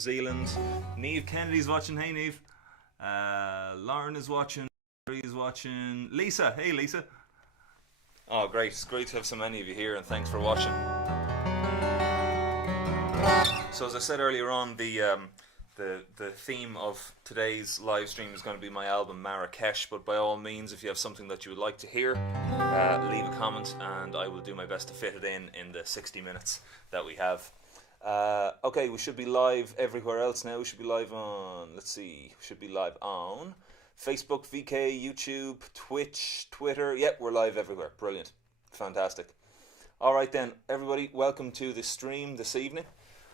Zealand. Neve Kennedy's watching. Hey, Neve. Lauren is watching. Barry is watching. Lisa. Hey, Lisa. Oh, great. It's great to have so many of you here, and thanks for watching. So, as I said earlier on, the theme of today's live stream is going to be my album Marrakech, but by all means, if you have something that you would like to hear, leave a comment and I will do my best to fit it in the 60 minutes that we have. Okay, we should be live everywhere else now. We should be live on, let's see, we should be live on Facebook, VK, YouTube, Twitch, Twitter. Yep, we're live everywhere. Brilliant. Fantastic. Alright then, everybody, welcome to the stream this evening.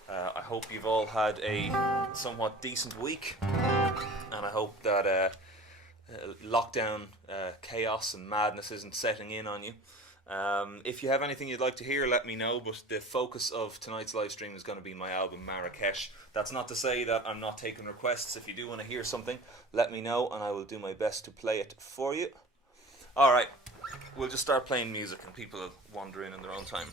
I hope you've all had a somewhat decent week, and I hope that lockdown chaos and madness isn't setting in on you. If you have anything you'd like to hear, let me know, but the focus of tonight's live stream is going to be my album Marrakech. That's not to say that I'm not taking requests. If you do want to hear something, let me know and I will do my best to play it for you. Alright, we'll just start playing music and people will wander in their own time.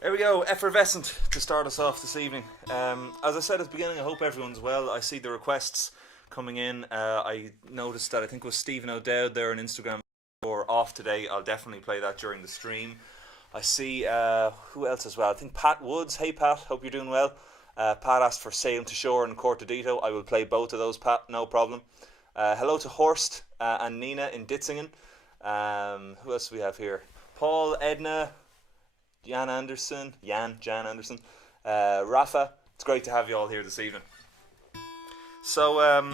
There we go, Effervescent to start us off this evening. As I said at the beginning, I hope everyone's well. I see the requests coming in. I noticed that I think it was Stephen O'Dowd there on Instagram for off today. I'll definitely play that during the stream. I see who else as well. I think Pat Woods. Hey Pat, hope you're doing well. Pat asked for Sail to Shore and Cortadito. I will play both of those, Pat, no problem. Hello to Horst and Nina in Ditzingen. Who else do we have here? Paul, Edna, Jan Anderson, Rafa. It's great to have you all here this evening. So,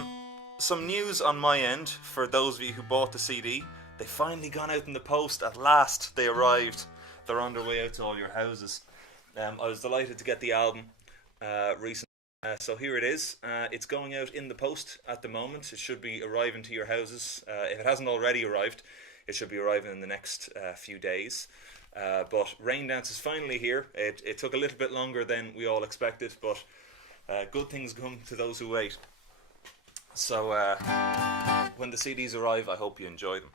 some news on my end for those of you who bought the CD. They finally gone out in the post. At last, they arrived. They're on their way out to all your houses. I was delighted to get the album recently. So here it is. It's going out in the post at the moment. It should be arriving to your houses. If it hasn't already arrived, it should be arriving in the next few days. But Rain Dance is finally here. It took a little bit longer than we all expected, but good things come to those who wait. So when the CDs arrive, I hope you enjoy them.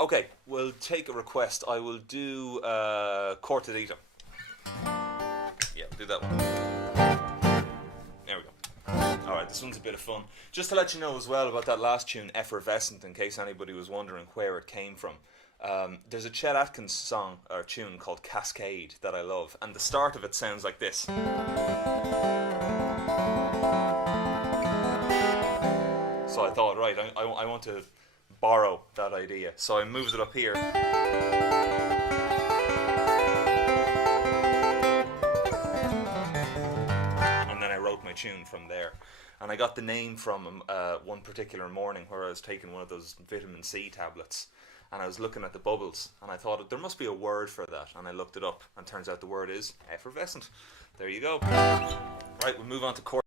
Okay, we'll take a request. I will do Cortadito. Yeah, do that one. There we go. Alright, this one's a bit of fun. Just to let you know as well about that last tune, Effervescent, in case anybody was wondering where it came from. There's a Chet Atkins song or tune called Cascade that I love, and the start of it sounds like this. So I thought, right, I want to borrow that idea. So I moved it up here. And then I wrote my tune from there. And I got the name from one particular morning where I was taking one of those vitamin C tablets. And I was looking at the bubbles. And I thought, there must be a word for that. And I looked it up. And turns out the word is effervescent. There you go. Right, we'll move on to chord.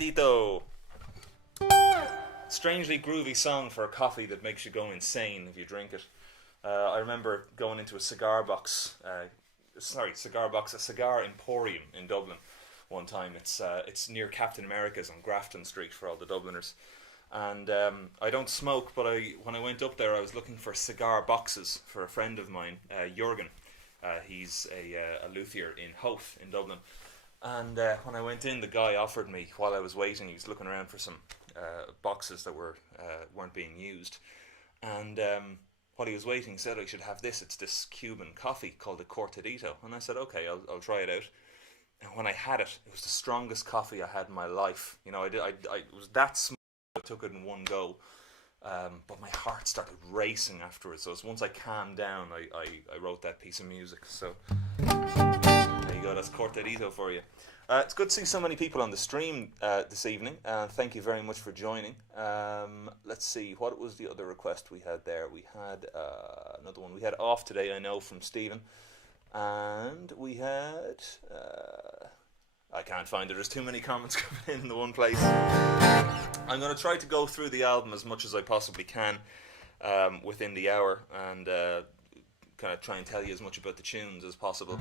Cortadito. Strangely groovy song for a coffee that makes you go insane if you drink it. I remember going into a cigar box, a cigar emporium in Dublin one time. It's near Captain America's on Grafton Street for all the Dubliners. And I don't smoke, but when I went up there, I was looking for cigar boxes for a friend of mine, Jurgen. He's a luthier in Howth in Dublin. And when I went in, the guy offered me, while I was waiting, he was looking around for some boxes that weren't being used. And while he was waiting, he said I should have this. It's this Cuban coffee called a Cortadito. And I said, okay, I'll try it out. And when I had it, it was the strongest coffee I had in my life. You know, it was that small. I took it in one go. But my heart started racing afterwards. So once I calmed down, I wrote that piece of music. So there you go, that's Cortadito for you. It's good to see so many people on the stream this evening. Thank you very much for joining. Let's see, what was the other request we had there? We had another one. We had Off Today, I know, from Stephen. And we had... I can't find it. There's too many comments coming in the one place. I'm going to try to go through the album as much as I possibly can within the hour and kind of try and tell you as much about the tunes as possible.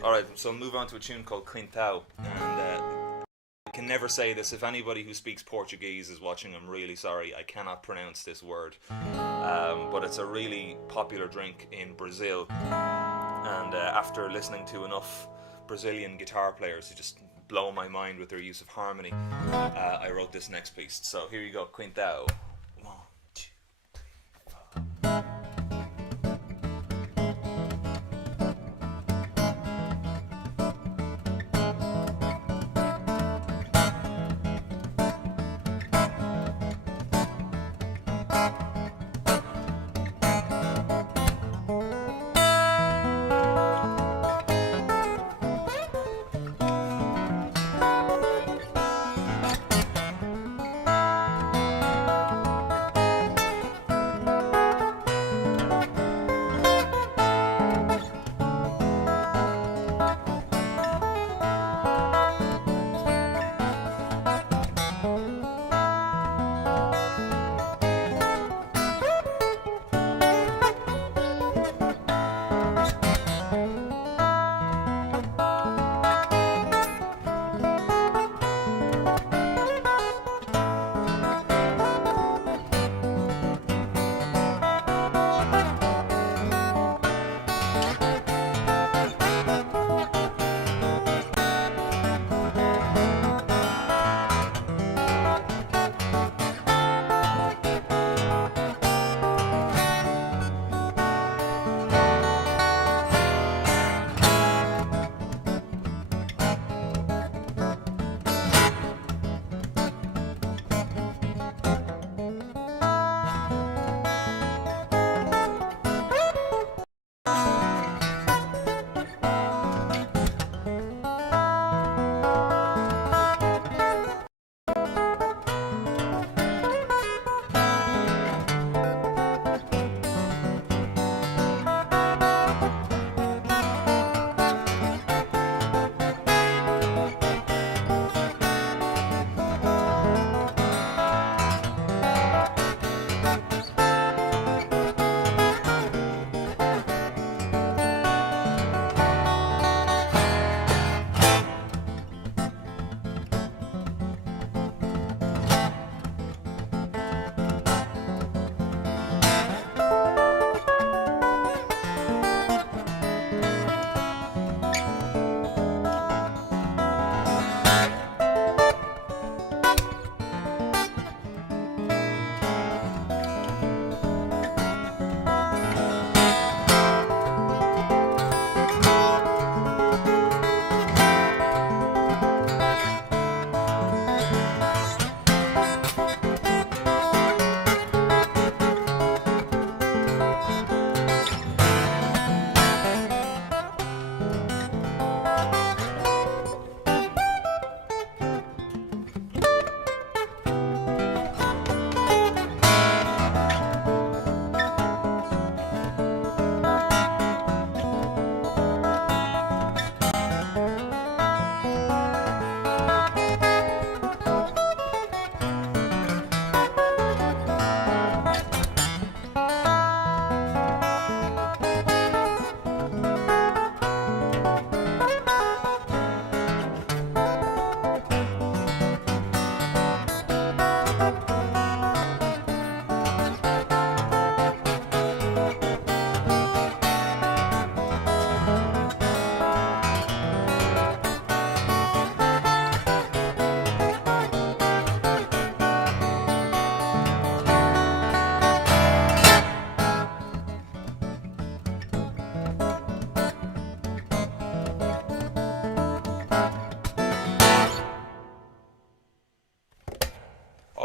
Alright, so move on to a tune called Quintão. And I can never say this. If anybody who speaks Portuguese is watching, I'm really sorry. I cannot pronounce this word. But it's a really popular drink in Brazil. And after listening to enough Brazilian guitar players who just blow my mind with their use of harmony, I wrote this next piece. So here you go, Quintão. 1, 2, 3, 4.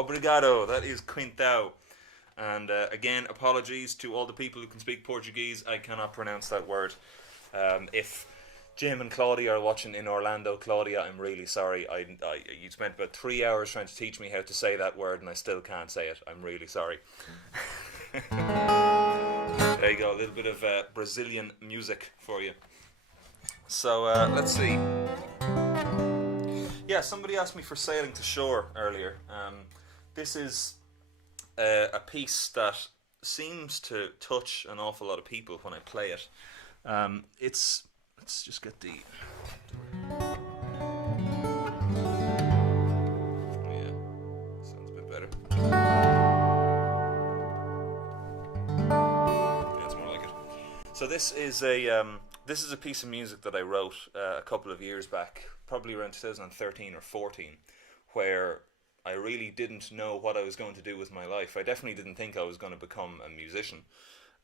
Obrigado. That is quintao. And again, apologies to all the people who can speak Portuguese. I cannot pronounce that word. If Jim and Claudia are watching in Orlando, Claudia, I'm really sorry. You spent about 3 hours trying to teach me how to say that word, and I still can't say it. I'm really sorry. There you go, a little bit of Brazilian music for you. So let's see. Yeah, somebody asked me for Sailing to Shore earlier. This is a piece that seems to touch an awful lot of people when I play it. Let's just get the... Yeah, sounds a bit better. Yeah, it's more like it. So this is a piece of music that I wrote a couple of years back, probably around 2013 or 14, where I really didn't know what I was going to do with my life. I definitely didn't think I was going to become a musician.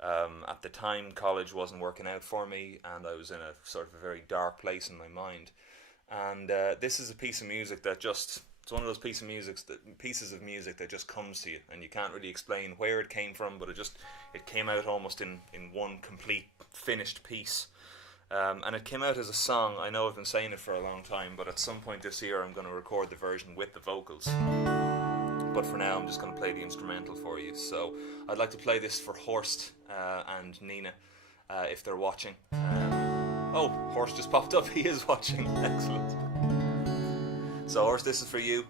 At the time, college wasn't working out for me, and I was in a sort of a very dark place in my mind. And this is a piece of music that it's one of those pieces of music that just comes to you, and you can't really explain where it came from, but it came out almost in one complete finished piece. And it came out as a song. I know I've been saying it for a long time, but at some point this year I'm going to record the version with the vocals. But for now I'm just going to play the instrumental for you. So I'd like to play this for Horst and Nina if they're watching. Oh, Horst just popped up. He is watching. Excellent. So Horst, this is for you.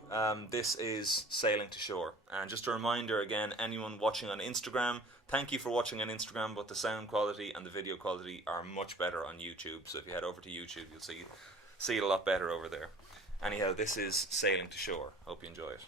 This is Sailing to Shore. And just a reminder again, anyone watching on Instagram, thank you for watching on Instagram, but the sound quality and the video quality are much better on YouTube. So if you head over to YouTube, you'll see it a lot better over there. Anyhow, this is Sailing to Shore. Hope you enjoy it.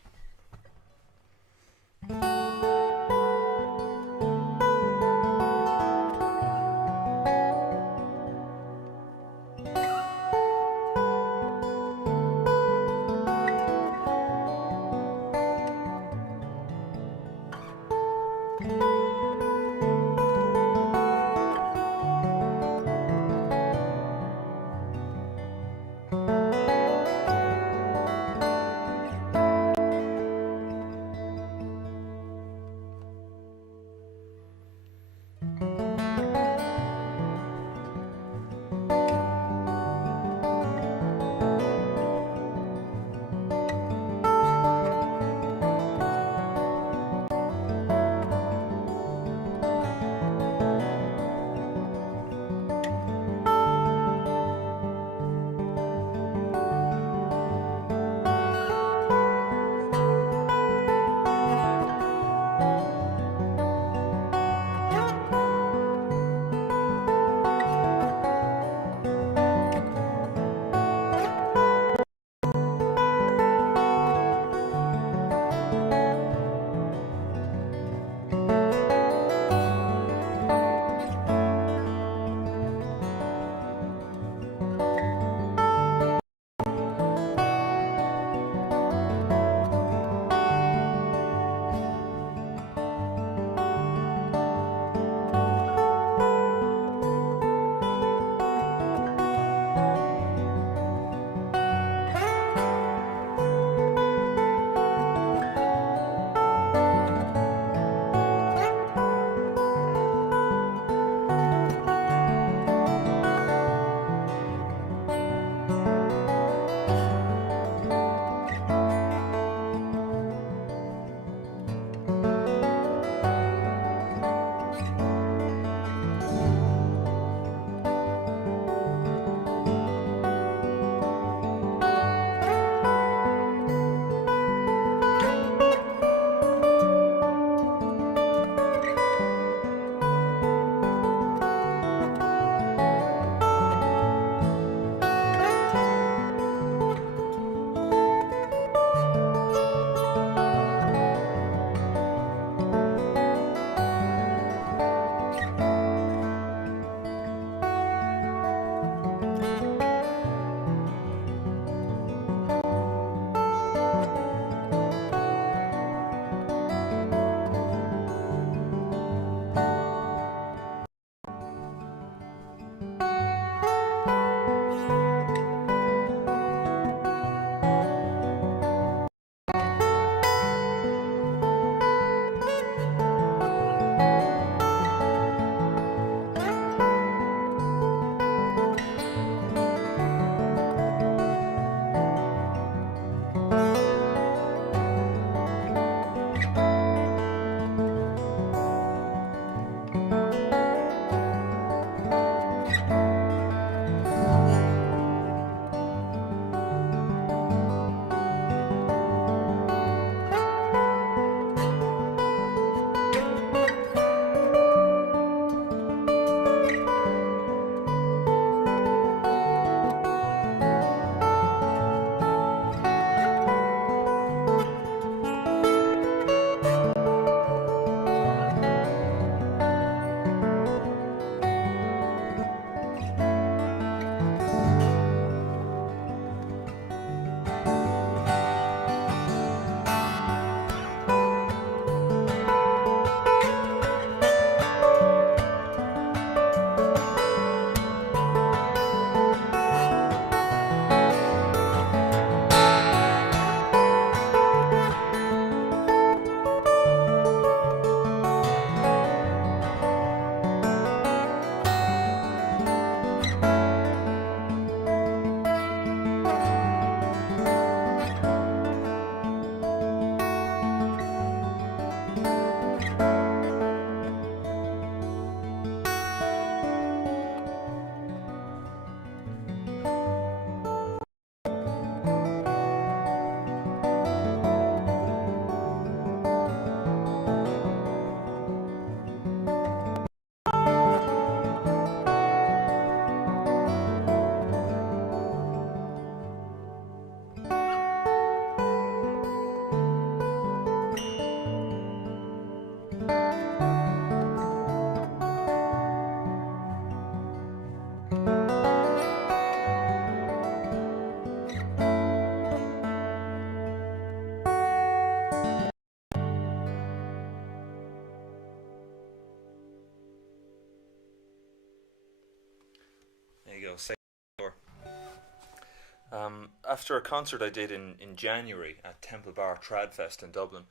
after a concert I did in January at Temple Bar Tradfest in Dublin,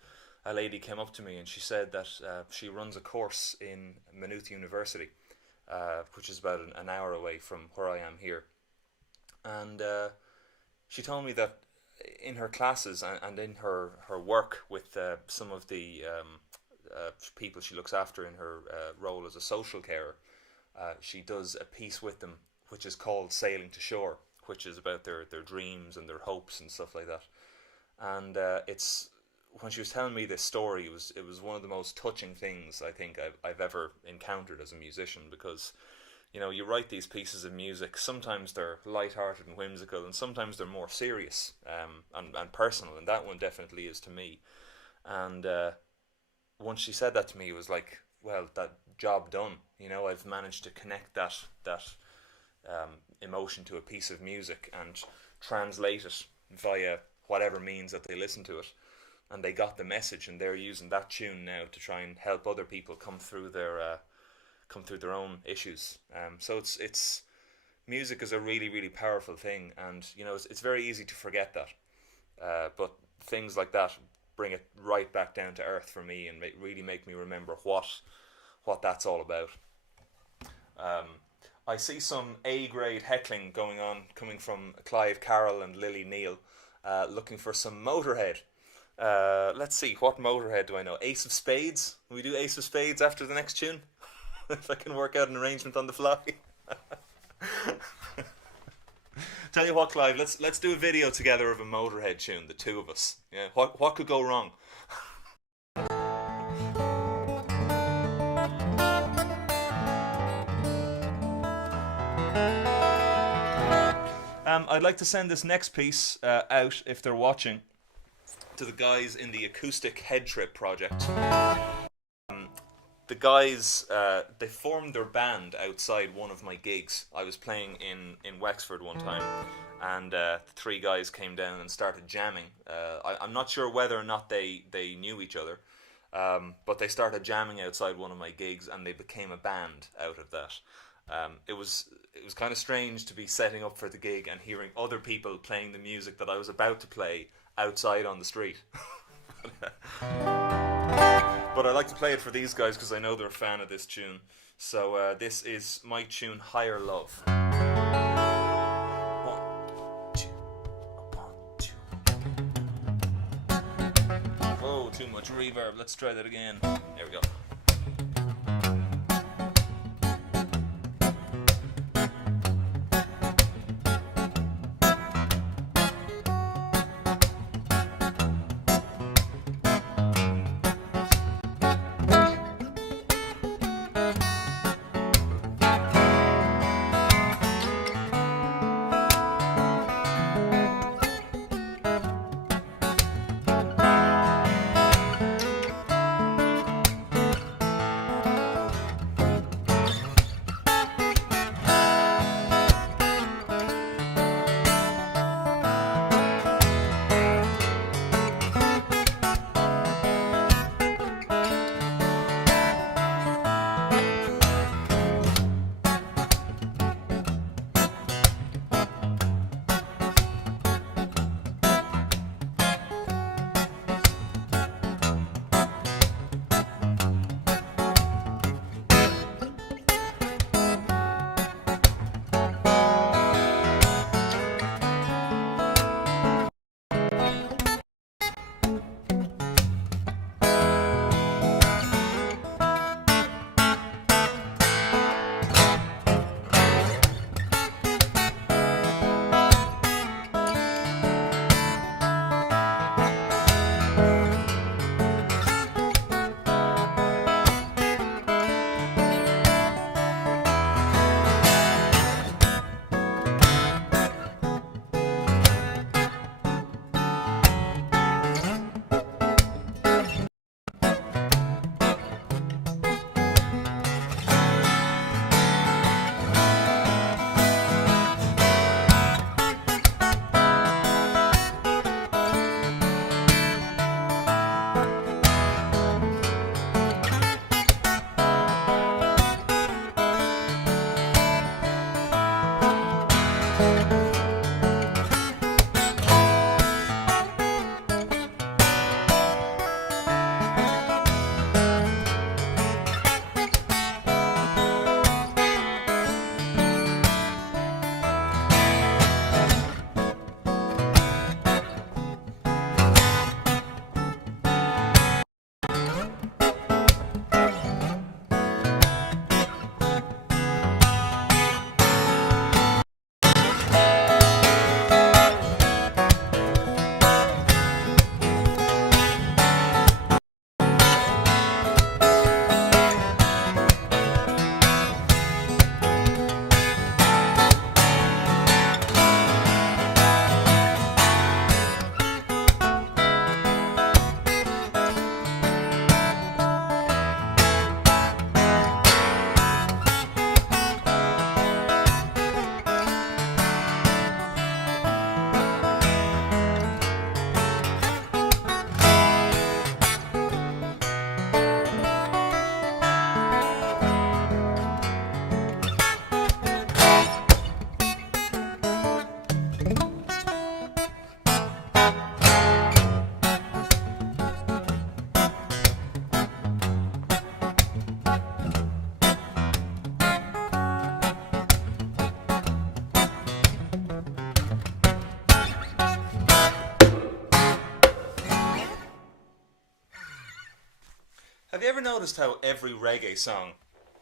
a lady came up to me and she said that she runs a course in Maynooth University, which is about an hour away from where I am here. And she told me that in her classes and in her work with some of the people she looks after in her role as a social carer, she does a piece with them which is called Sailing to Shore, which is about their dreams and their hopes and stuff like that. And it's when she was telling me this story, it was one of the most touching things I think I've ever encountered as a musician, because you write these pieces of music. Sometimes they're light-hearted and whimsical, and sometimes they're more serious and personal, and that one definitely is to me. And once she said that to me, it was like, well, that job done. I've managed to connect that emotion to a piece of music and translate it via whatever means that they listen to it. And they got the message, and they're using that tune now to try and help other people come through their own issues. So it's music is a really, really powerful thing, and it's very easy to forget that. But things like that bring it right back down to earth for me, and really make me remember what that's all about. I see some A-grade heckling coming from Clive Carroll and Lily Neal, looking for some Motorhead. Let's see, what Motorhead do I know? Ace of Spades? Will we do Ace of Spades after the next tune? If I can work out an arrangement on the fly. Tell you what, Clive, let's do a video together of a Motorhead tune, the two of us. Yeah, what could go wrong? I'd like to send this next piece out, if they're watching, to the guys in the Acoustic Head Trip project. The guys, they formed their band outside one of my gigs. I was playing in Wexford one time, and three guys came down and started jamming. I'm not sure whether or not they knew each other, but they started jamming outside one of my gigs, and they became a band out of that. It was kind of strange to be setting up for the gig and hearing other people playing the music that I was about to play outside on the street. But I like to play it for these guys because I know they're a fan of this tune. So this is my tune, Higher Love. 1, 2, 1, 2. Oh, too much reverb. Let's try that again. There we go. Have you ever noticed how every reggae song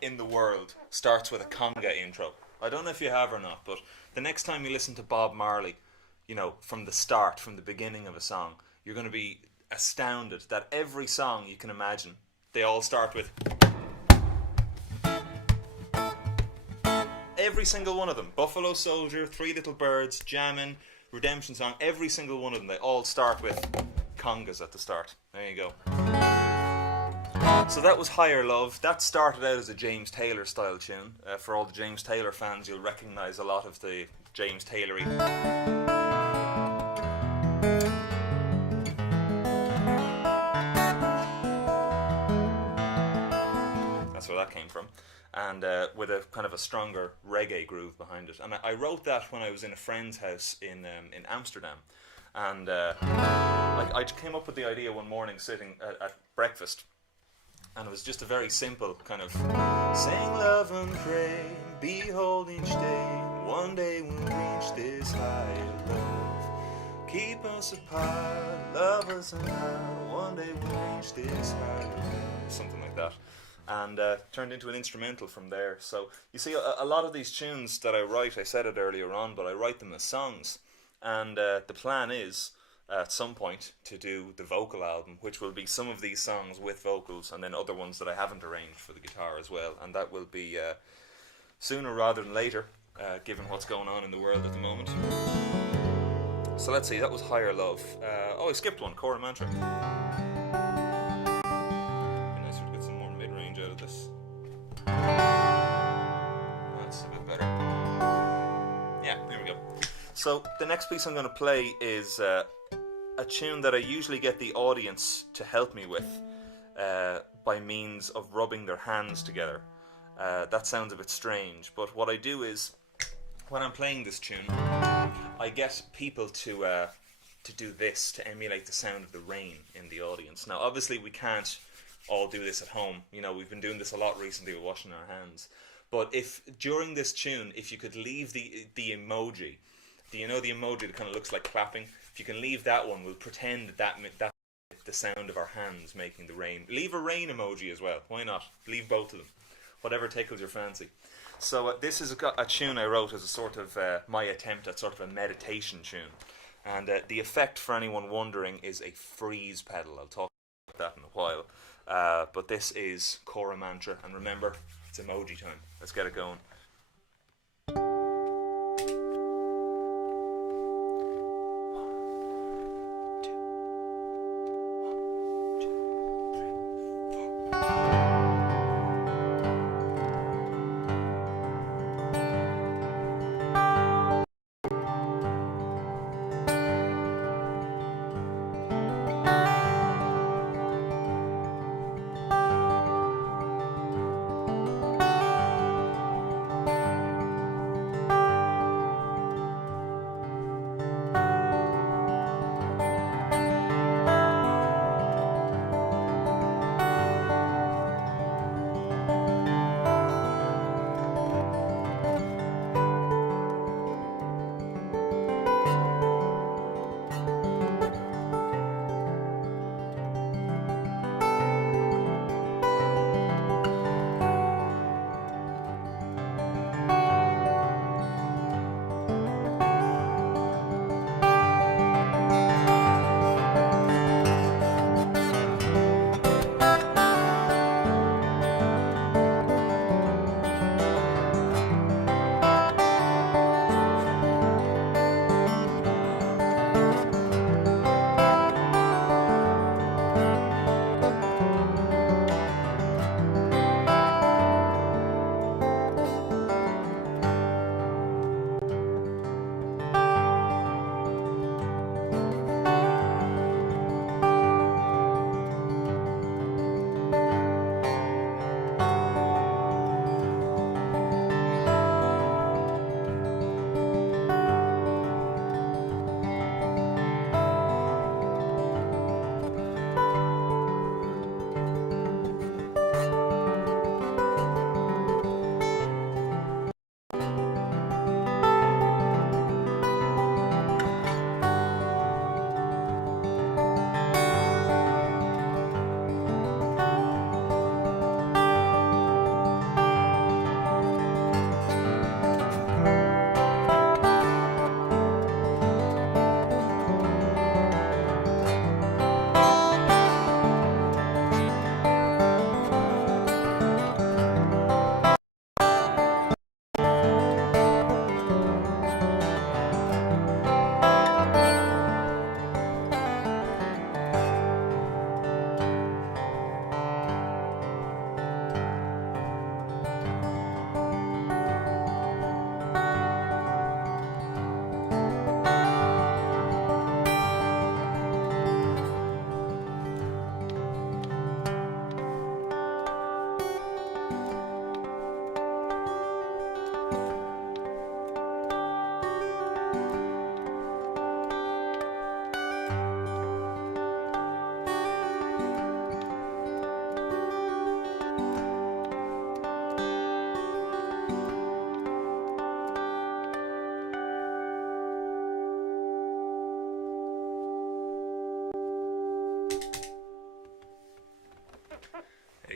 in the world starts with a conga intro? I don't know if you have or not, but the next time you listen to Bob Marley, from the start, from the beginning of a song, you're going to be astounded that every song you can imagine, they all start with every single one of them. Buffalo Soldier, Three Little Birds, Jammin', Redemption Song, every single one of them, they all start with congas at the start. There you go. So that was Higher Love. That started out as a James Taylor style tune. For all the James Taylor fans, you'll recognise a lot of the James Taylory. That's where that came from. And with a kind of a stronger reggae groove behind it. And I wrote that when I was in a friend's house in Amsterdam. And I came up with the idea one morning sitting at breakfast. And it was just a very simple kind of sing, love and pray, behold each day, one day we'll reach this higher love. Keep us apart, love us apart, one day we'll reach this higher love. Something like that. And turned into an instrumental from there. So you see, a lot of these tunes that I write, I said it earlier on, but I write them as songs. And the plan is at some point to do the vocal album, which will be some of these songs with vocals and then other ones that I haven't arranged for the guitar as well. And that will be sooner rather than later, given what's going on in the world at the moment. So let's see, that was Higher Love. I skipped one, Core Mantra. Be nice to get some more mid-range out of this. That's a bit better. Yeah, there we go. So the next piece I'm going to play is a tune that I usually get the audience to help me with by means of rubbing their hands together. That sounds a bit strange, but what I do is, when I'm playing this tune, I get people to do this, to emulate the sound of the rain in the audience. Now, obviously, we can't all do this at home. We've been doing this a lot recently with washing our hands. But if during this tune, if you could leave the emoji, the emoji that kind of looks like clapping? If you can leave that one, we'll pretend that the sound of our hands making the rain. Leave a rain emoji as well. Why not? Leave both of them. Whatever tickles your fancy. So this is a tune I wrote as a sort of my attempt at sort of a meditation tune. And the effect, for anyone wondering, is a freeze pedal. I'll talk about that in a while. But this is Core Mantra. And remember, it's emoji time. Let's get it going.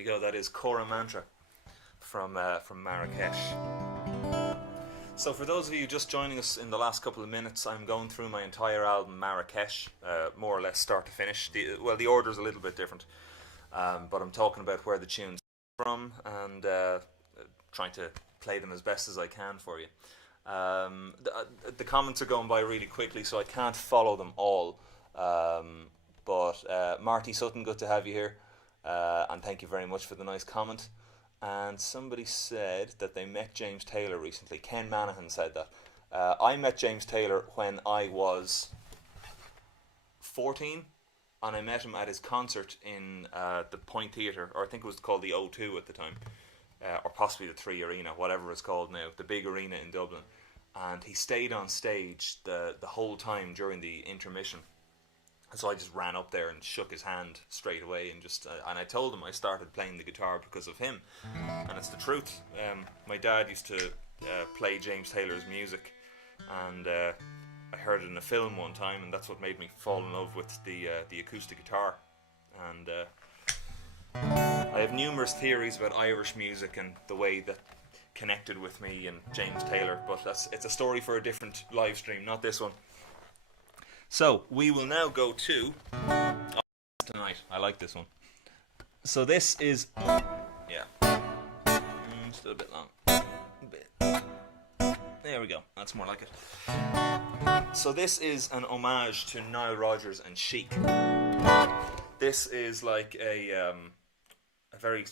you go. That is Cora Mantra from Marrakech. So for those of you just joining us in the last couple of minutes, I'm going through my entire album Marrakech, more or less start to finish. The order's a little bit different, but I'm talking about where the tunes are from and trying to play them as best as I can for you. The comments are going by really quickly, so I can't follow them all. But Marty Sutton, good to have you here, and thank you very much for the nice comment. And somebody said that they met James Taylor recently. Ken Manahan said that. I met James Taylor when I was 14, and I met him at his concert in the Point Theatre, or I think it was called the O2 at the time, or possibly the 3 Arena, whatever it's called now, the big arena in Dublin. And he stayed on stage the whole time during the intermission. So I just ran up there and shook his hand straight away, and and I told him I started playing the guitar because of him, and it's the truth. My dad used to play James Taylor's music, and I heard it in a film one time, and that's what made me fall in love with the acoustic guitar. And I have numerous theories about Irish music and the way that connected with me and James Taylor, but it's a story for a different live stream, not this one. So we will now go to tonight. I like this one. So this is still a bit long. There we go. That's more like it. So this is an homage to Nile Rodgers and Chic. This is like a very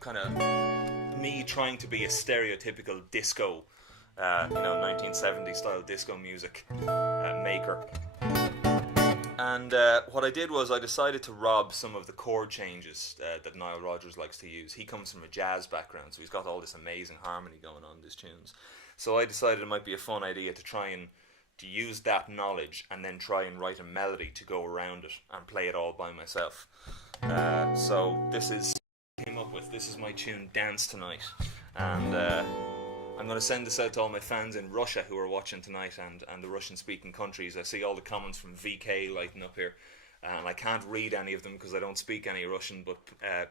kind of me trying to be a stereotypical disco, 1970s style disco music maker. And what I did was I decided to rob some of the chord changes that Nile Rodgers likes to use. He comes from a jazz background, so he's got all this amazing harmony going on in his tunes. So I decided it might be a fun idea to try and to use that knowledge and then try and write a melody to go around it and play it all by myself. So this is my tune Dance Tonight, and I'm going to send this out to all my fans in Russia who are watching tonight, and the Russian-speaking countries. I see all the comments from VK lighting up here, and I can't read any of them because I don't speak any Russian, but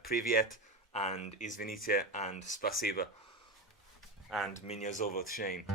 Privyet and Izvinite and Spasiba and Меня зовут Shane.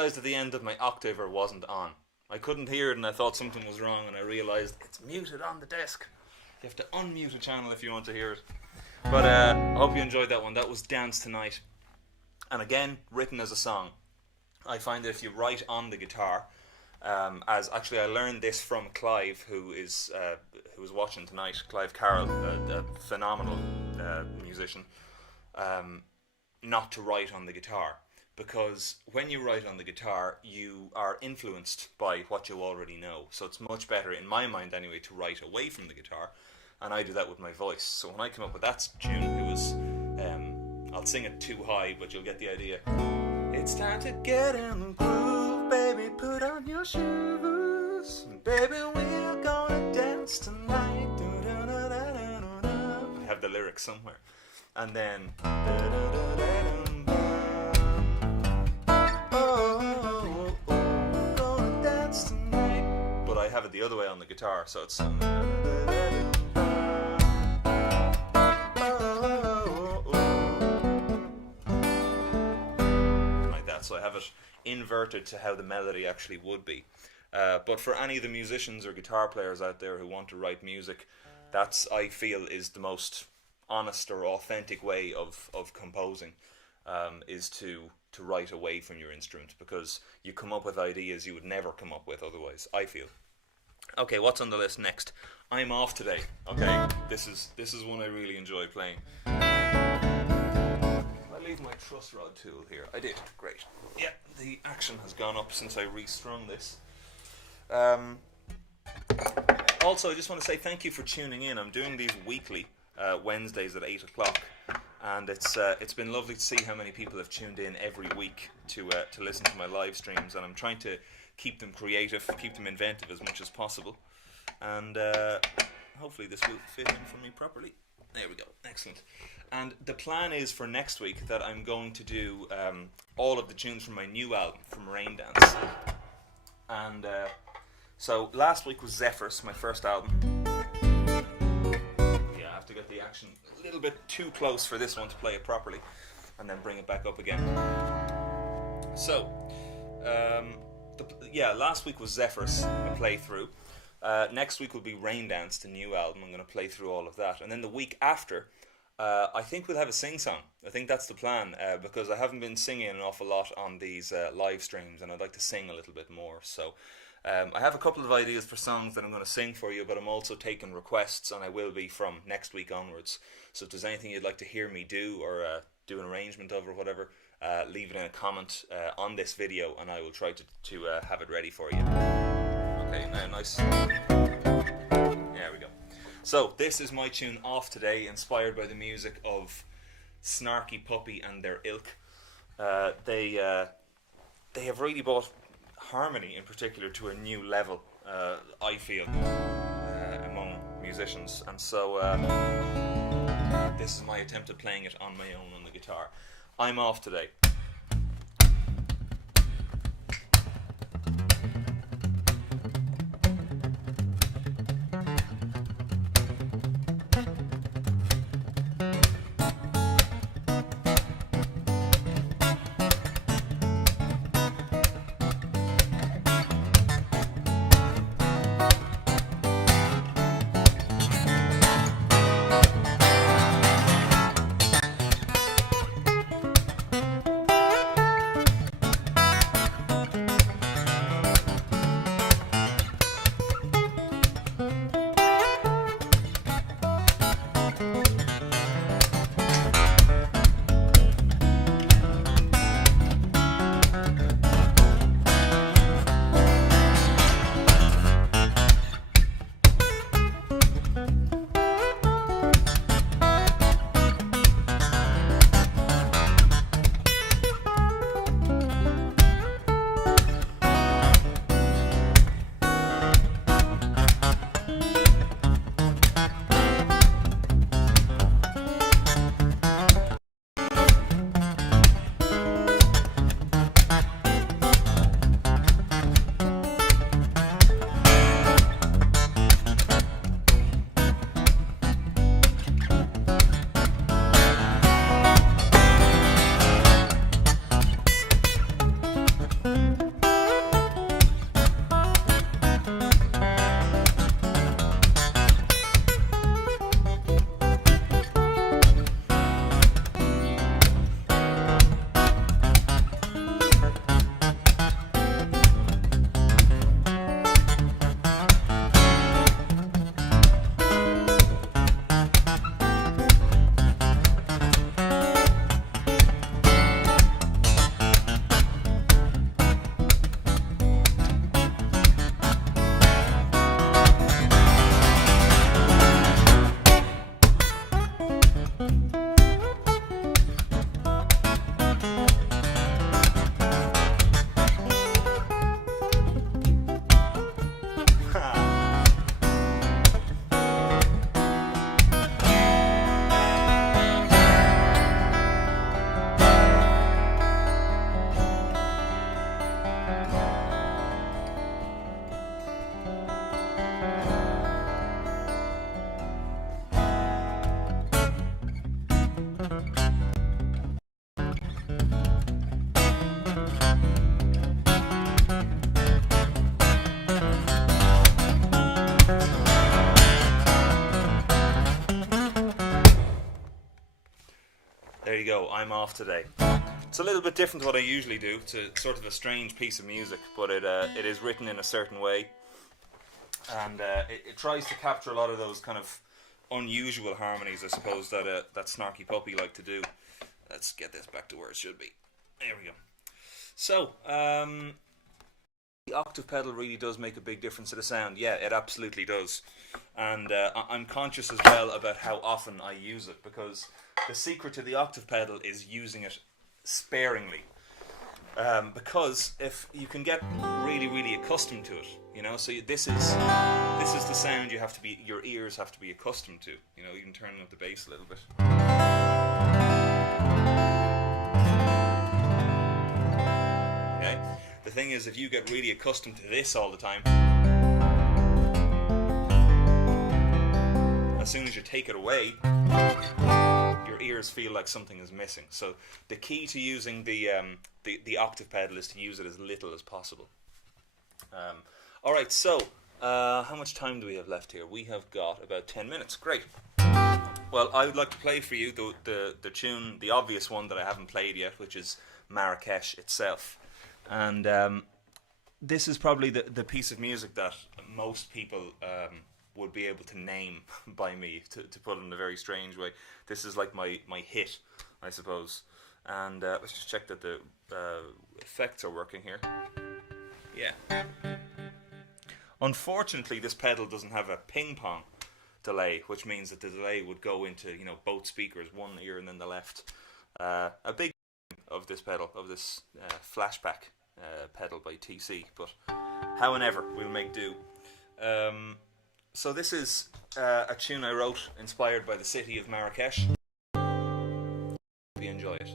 realised at the end that my octaver wasn't on. I couldn't hear it and I thought something was wrong, and I realised it's muted on the desk. You have to unmute a channel if you want to hear it. But I hope you enjoyed that one. That was Dance Tonight. And again, written as a song. I find that if you write on the guitar, as actually I learned this from Clive, who is watching tonight, Clive Carroll, a phenomenal musician, not to write on the guitar. Because when you write on the guitar, you are influenced by what you already know. So it's much better, in my mind anyway, to write away from the guitar. And I do that with my voice. So when I came up with that tune, it was, I'll sing it too high, but you'll get the idea. It's time to get in the groove, baby, put on your shoes. Baby, we're gonna dance tonight. I have the lyrics somewhere. And then... I have it the other way on the guitar, so it's like that. So I have it inverted to how the melody actually would be. But for any of the musicians or guitar players out there who want to write music, that's, I feel, is the most honest or authentic way of composing, is to write away from your instrument, because you come up with ideas you would never come up with otherwise, I feel. Okay, what's on the list next? I'm Off Today. Okay, this is one I really enjoy playing. I leave my truss rod tool here. I did. Great. Yeah, the action has gone up since I restrung this. Also, I just want to say thank you for tuning in. I'm doing these weekly, Wednesdays at 8 o'clock. And it's been lovely to see how many people have tuned in every week to listen to my live streams, and I'm trying to keep them creative, keep them inventive as much as possible, and hopefully this will fit in for me properly. There we go, excellent. And the plan is for next week that I'm going to do all of the tunes from my new album, from Rain Dance. And so last week was Zephyrs, my first album. Yeah, I have to get the action a little bit too close for this one to play it properly, and then bring it back up again. So, last week was Zephyrs, a playthrough. Next week will be Rain Dance, the new album. I'm going to play through all of that. And then the week after, I think we'll have a sing-song. I think that's the plan, because I haven't been singing an awful lot on these live streams, and I'd like to sing a little bit more. So I have a couple of ideas for songs that I'm going to sing for you, but I'm also taking requests, and I will be from next week onwards. So if there's anything you'd like to hear me do, or do an arrangement of, or whatever, leave it in a comment on this video, and I will try to have it ready for you. Okay, now nice. There we go. So this is my tune Off Today, inspired by the music of Snarky Puppy and their ilk. They have really brought harmony in particular to a new level, I feel, among musicians, and so this is my attempt at playing it on my own on the guitar. I'm Off Today. I'm off today. It's a little bit different to what I usually do. It's sort of a strange piece of music, but it is written in a certain way, and it tries to capture a lot of those kind of unusual harmonies, I suppose, that Snarky Puppy like to do. Let's get this back to where it should be. There we go. So, the octave pedal really does make a big difference to the sound. Yeah, it absolutely does. And I'm conscious as well about how often I use it, because the secret to the octave pedal is using it sparingly. Because if you can get really, really accustomed to it, you know, so this is the sound your ears have to be accustomed to. You know, even turning up the bass a little bit. Okay. The thing is, if you get really accustomed to this all the time, as soon as you take it away, your ears feel like something is missing. So the key to using the octave pedal is to use it as little as possible. Alright, so how much time do we have left here? We have got about 10 minutes. Great. Well, I would like to play for you the tune, the obvious one that I haven't played yet, which is Marrakech itself. And this is probably the piece of music that most people would be able to name by me, to put it in a very strange way. This is like my hit, I suppose. And let's just check that the effects are working here. Yeah. Unfortunately, this pedal doesn't have a ping-pong delay, which means that the delay would go into, you know, both speakers, one ear and then the left. A big of this pedal, of this flashback pedal by TC, but however, we'll make do. So this is a tune I wrote inspired by the city of Marrakech. Hope you enjoy it.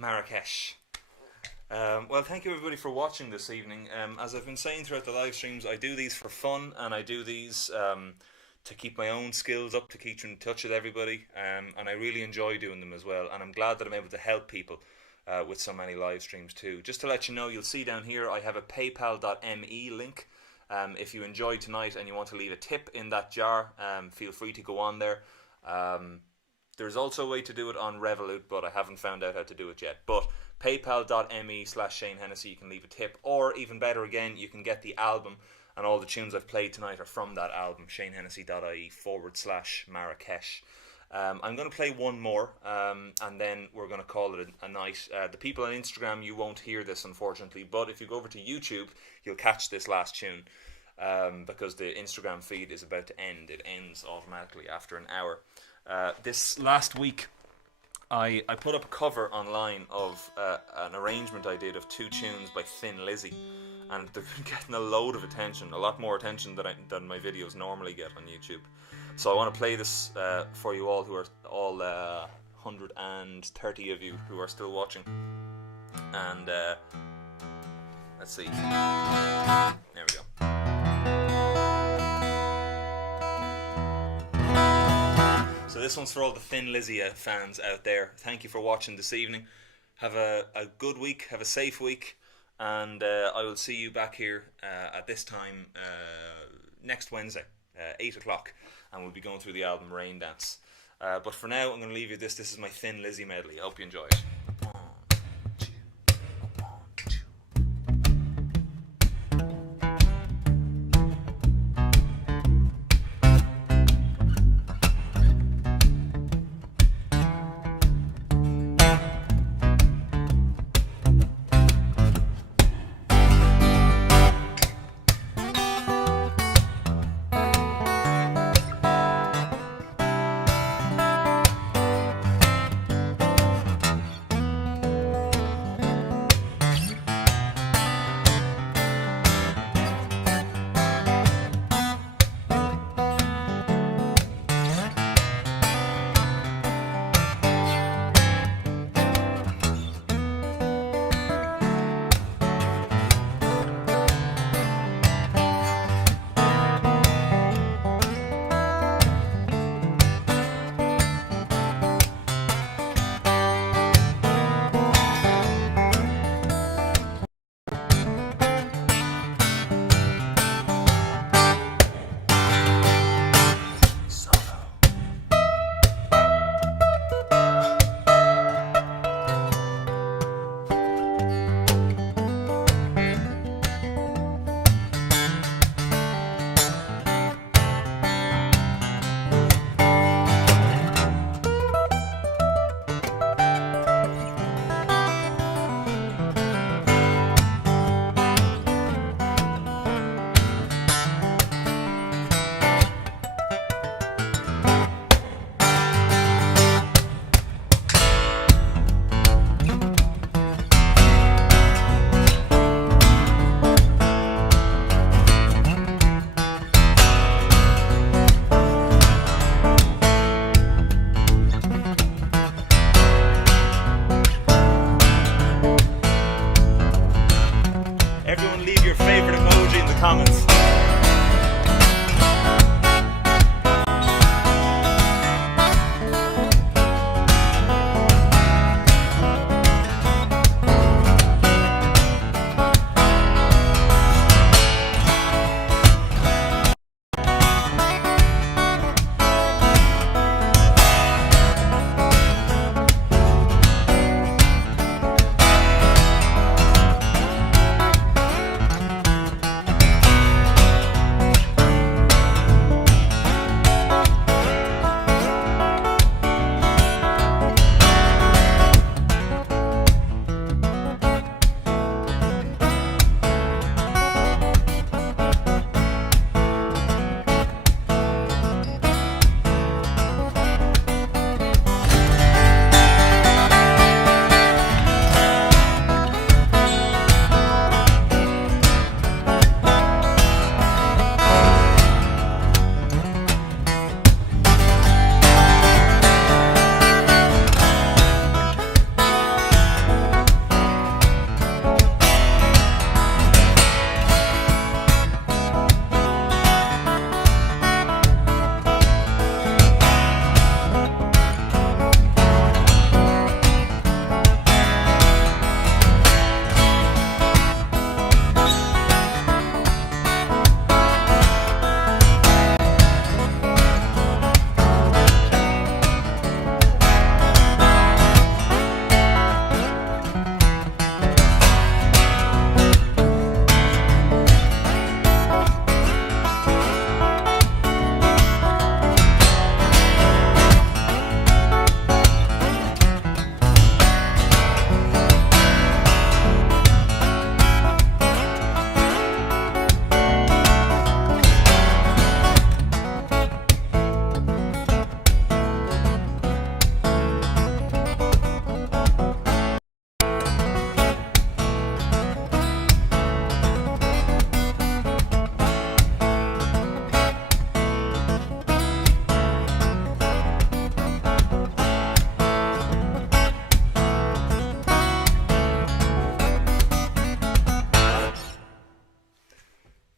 Marrakech. Well, thank you everybody for watching this evening. As I've been saying throughout the live streams, I do these for fun, and I do these to keep my own skills up, to keep in touch with everybody, and I really enjoy doing them as well, and I'm glad that I'm able to help people with so many live streams too. Just to let you know, you'll see down here I have a paypal.me link. If you enjoyed tonight and you want to leave a tip in that jar, feel free to go on there. There's also a way to do it on Revolut, but I haven't found out how to do it yet. But paypal.me/Shane Hennessy, you can leave a tip, or even better again, you can get the album, and all the tunes I've played tonight are from that album, shanehennessy.ie/Marrakech. I'm going to play one more, and then we're going to call it a night. The people on Instagram, you won't hear this unfortunately, but if you go over to YouTube, you'll catch this last tune, because the Instagram feed is about to end. It ends automatically after an hour. This last week, I put up a cover online of an arrangement I did of two tunes by Thin Lizzy, and they've been getting a load of attention, a lot more attention than my videos normally get on YouTube. So I want to play this for you all, who are all 130 of you who are still watching. And let's see. There we go. So this one's for all the Thin Lizzy fans out there. Thank you for watching this evening. Have a good week, have a safe week, and I will see you back here at this time next Wednesday, 8 o'clock, and we'll be going through the album Rain Dance. But for now, I'm going to leave you this. This is my Thin Lizzy medley. I hope you enjoy it.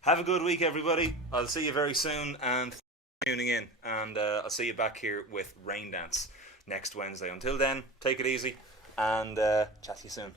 Have a good week, everybody. I'll see you very soon, and tuning in. And I'll see you back here with Rain Dance next Wednesday. Until then, take it easy, and chat to you soon.